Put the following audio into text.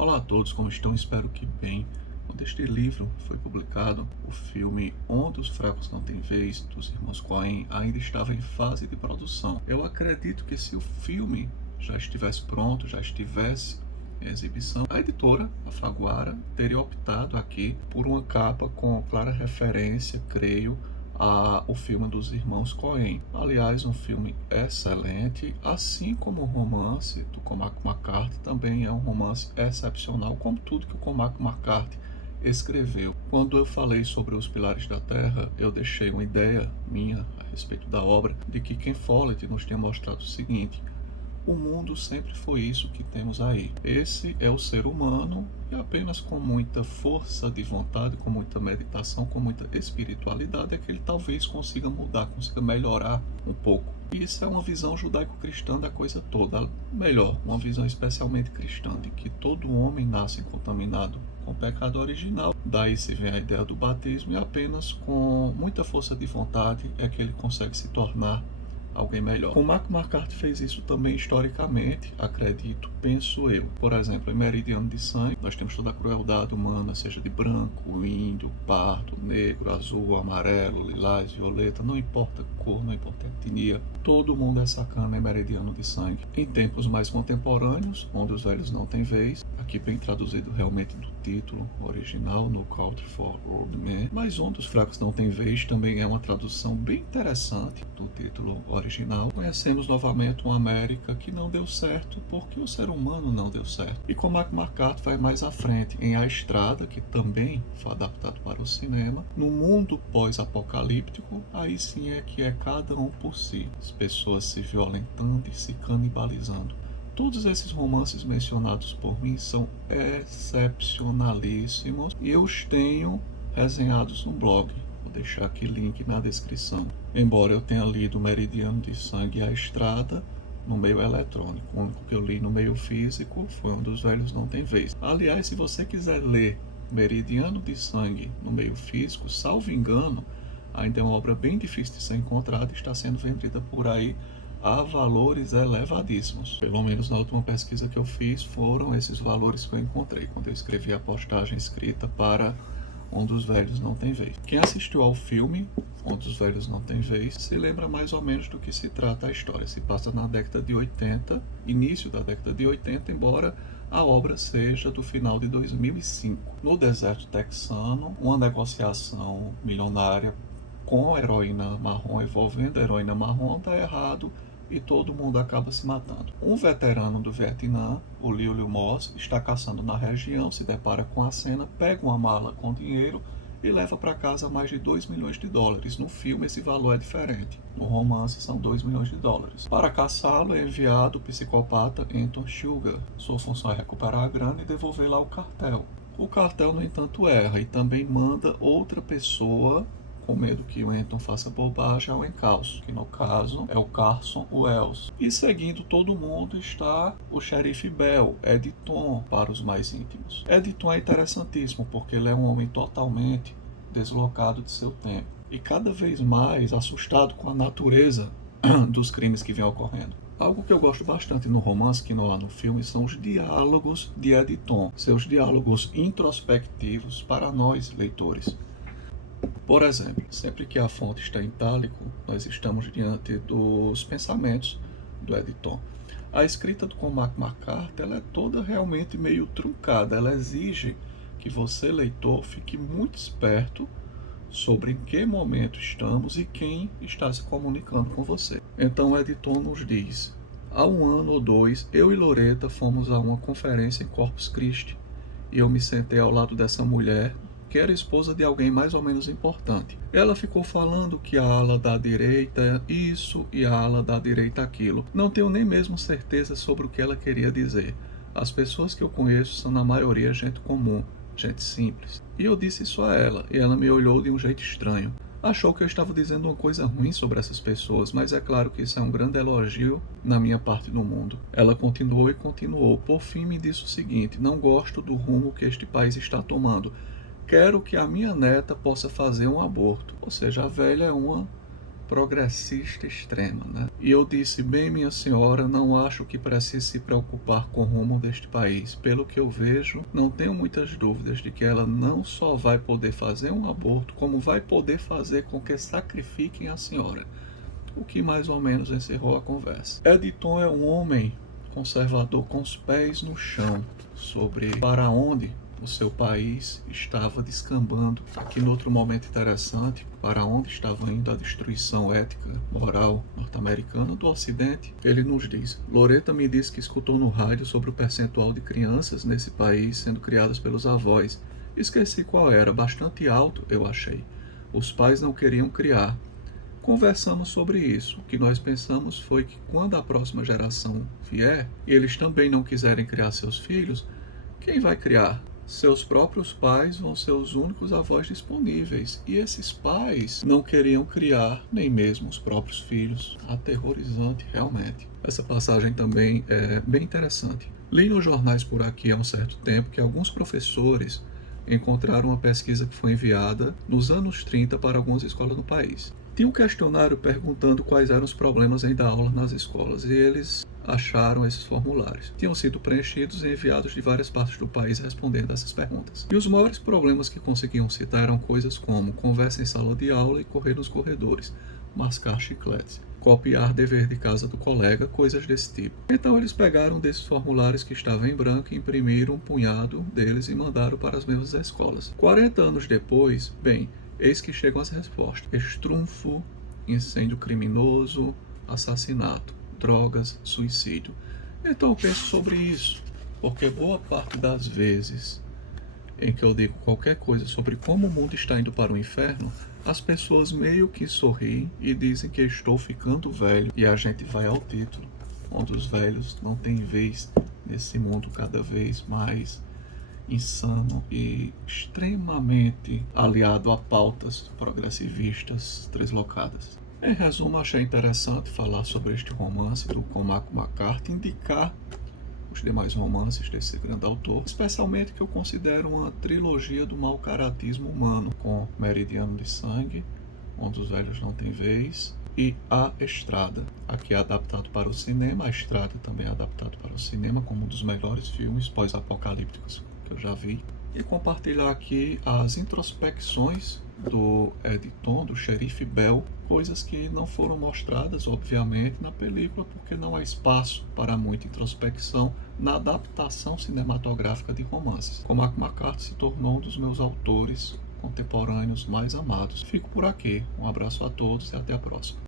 Olá a todos, como estão? Espero que bem. Quando este livro foi publicado, o filme Onde os Fracos Não Têm Vez, dos irmãos Coen, ainda estava em fase de produção. Eu acredito que se o filme já estivesse pronto, já estivesse em exibição, a editora, a Faguara, teria optado aqui por uma capa com clara referência, creio, o filme dos irmãos Coen. Aliás, um filme excelente, assim como o romance do Cormac McCarthy também é um romance excepcional, como tudo que o Cormac McCarthy escreveu. Quando eu falei sobre Os Pilares da Terra, eu deixei uma ideia minha a respeito da obra, de que Ken Follett nos tinha mostrado o seguinte: o mundo sempre foi isso que temos aí. Esse é o ser humano e apenas com muita força de vontade, com muita meditação, com muita espiritualidade é que ele talvez consiga mudar, consiga melhorar um pouco. E isso é uma visão judaico-cristã da coisa toda. Melhor, uma visão especialmente cristã, de que todo homem nasce contaminado com o pecado original. Daí se vem a ideia do batismo e apenas com muita força de vontade é que ele consegue se tornar alguém melhor. O Cormac McCarthy fez isso também historicamente, acredito, penso eu. Por exemplo, em Meridiano de Sangue, nós temos toda a crueldade humana, seja de branco, índio, pardo, negro, azul, amarelo, lilás, violeta, não importa cor, não importa etnia, todo mundo é sacana em Meridiano de Sangue. Em tempos mais contemporâneos, onde os velhos não têm vez, aqui bem traduzido realmente do título original, No Country for Old Men, mas Onde os Fracos Não Têm Vez também é uma tradução bem interessante do título original. Conhecemos novamente uma América que não deu certo porque o ser humano não deu certo. E Cormac McCarthy vai mais à frente em A Estrada, que também foi adaptado para o cinema. No mundo pós-apocalíptico, aí sim é que é cada um por si, as pessoas se violentando e se canibalizando. Todos esses romances mencionados por mim são excepcionalíssimos e eu os tenho resenhados no blog. Vou deixar aqui link na descrição. Embora eu tenha lido Meridiano de Sangue e A Estrada no meio eletrônico, o único que eu li no meio físico foi Um dos Velhos Não Tem Vez. Aliás, se você quiser ler Meridiano de Sangue no meio físico, salvo engano, ainda é uma obra bem difícil de ser encontrada e está sendo vendida por aí a valores elevadíssimos. Pelo menos na última pesquisa que eu fiz, foram esses valores que eu encontrei quando eu escrevi a postagem escrita para Onde os Velhos Não Têm Vez. Quem assistiu ao filme Onde os Velhos Não Têm Vez se lembra mais ou menos do que se trata a história. Se passa na década de 80, início da década de 80, embora a obra seja do final de 2005. No deserto texano, uma negociação milionária com a heroína marrom, envolvendo a heroína marrom, dá errado e todo mundo acaba se matando. Um veterano do Vietnã, o Liu Moss, está caçando na região, se depara com a cena, pega uma mala com dinheiro e leva para casa mais de 2 milhões de dólares. No filme esse valor é diferente. No romance são 2 milhões de dólares. Para caçá-lo é enviado o psicopata Anton Sugar. Sua função é recuperar a grana e devolvê-la ao cartel. O cartel, no entanto, erra e também manda outra pessoa com medo que o Anton faça bobagem ao encalço, que no caso é o Carson Wells. E seguindo todo mundo está o xerife Bell, Ed Tom, para os mais íntimos. Ed Tom é interessantíssimo porque ele é um homem totalmente deslocado de seu tempo e cada vez mais assustado com a natureza dos crimes que vêm ocorrendo. Algo que eu gosto bastante no romance, que não há no filme, são os diálogos de Ed Tom, seus diálogos introspectivos para nós, leitores. Por exemplo, sempre que a fonte está em itálico, nós estamos diante dos pensamentos do Ed Tom. A escrita do Cormac McCarthy ela é toda realmente meio truncada. Ela exige que você, leitor, fique muito esperto sobre em que momento estamos e quem está se comunicando com você. Então o Ed Tom nos diz: há um ano ou dois, eu e Loretta fomos a uma conferência em Corpus Christi e eu me sentei ao lado dessa mulher que era esposa de alguém mais ou menos importante. Ela ficou falando que a ala da direita é isso e a ala da direita aquilo. Não tenho nem mesmo certeza sobre o que ela queria dizer. As pessoas que eu conheço são na maioria gente comum, gente simples. E eu disse isso a ela, e ela me olhou de um jeito estranho. Achou que eu estava dizendo uma coisa ruim sobre essas pessoas, mas é claro que isso é um grande elogio na minha parte do mundo. Ela continuou e continuou. Por fim me disse o seguinte: não gosto do rumo que este país está tomando. Quero que a minha neta possa fazer um aborto. Ou seja, a velha é uma progressista extrema, né? E eu disse, bem, minha senhora, não acho que precise se preocupar com o rumo deste país. Pelo que eu vejo, não tenho muitas dúvidas de que ela não só vai poder fazer um aborto, como vai poder fazer com que sacrifiquem a senhora. O que mais ou menos encerrou a conversa. Editon é um homem conservador com os pés no chão sobre para onde o seu país estava descambando. Aqui no outro momento interessante, para onde estava indo a destruição ética, moral norte-americana do Ocidente, ele nos diz: Loretta me disse que escutou no rádio sobre o percentual de crianças nesse país sendo criadas pelos avós. Esqueci qual era, bastante alto, eu achei. Os pais não queriam criar. Conversamos sobre isso. O que nós pensamos foi que quando a próxima geração vier, e eles também não quiserem criar seus filhos, quem vai criar? Seus próprios pais vão ser os únicos avós disponíveis. E esses pais não queriam criar nem mesmo os próprios filhos. Aterrorizante, realmente. Essa passagem também é bem interessante. Li nos jornais por aqui há um certo tempo que alguns professores encontraram uma pesquisa que foi enviada nos anos 30 para algumas escolas do país. Tinha um questionário perguntando quais eram os problemas em dar aula nas escolas e eles acharam esses formulários. Tinham sido preenchidos e enviados de várias partes do país respondendo a essas perguntas. E os maiores problemas que conseguiam citar eram coisas como conversa em sala de aula e correr nos corredores, mascar chicletes, copiar dever de casa do colega, coisas desse tipo. Então eles pegaram desses formulários que estavam em branco e imprimiram um punhado deles e mandaram para as mesmas escolas. 40 anos depois, bem, eis que chegam as respostas: estrunfo, incêndio criminoso, assassinato, drogas, suicídio. Então eu penso sobre isso, porque boa parte das vezes em que eu digo qualquer coisa sobre como o mundo está indo para o inferno, as pessoas meio que sorriem e dizem que estou ficando velho. E a gente vai ao título, onde os velhos não têm vez nesse mundo cada vez mais insano e extremamente aliado a pautas progressivistas deslocadas. Em resumo, achei interessante falar sobre este romance do Cormac McCarthy, indicar os demais romances desse grande autor, especialmente que eu considero uma trilogia do mau caratismo humano, com Meridiano de Sangue, Onde os Velhos Não Têm Vez, e A Estrada. Aqui é adaptado para o cinema, A Estrada também é adaptado para o cinema, como um dos melhores filmes pós-apocalípticos que eu já vi. E compartilhar aqui as introspecções do Editon, do Xerife Bell, coisas que não foram mostradas, obviamente, na película, porque não há espaço para muita introspecção na adaptação cinematográfica de romances. Cormac McCarthy se tornou um dos meus autores contemporâneos mais amados. Fico por aqui. Um abraço a todos e até a próxima.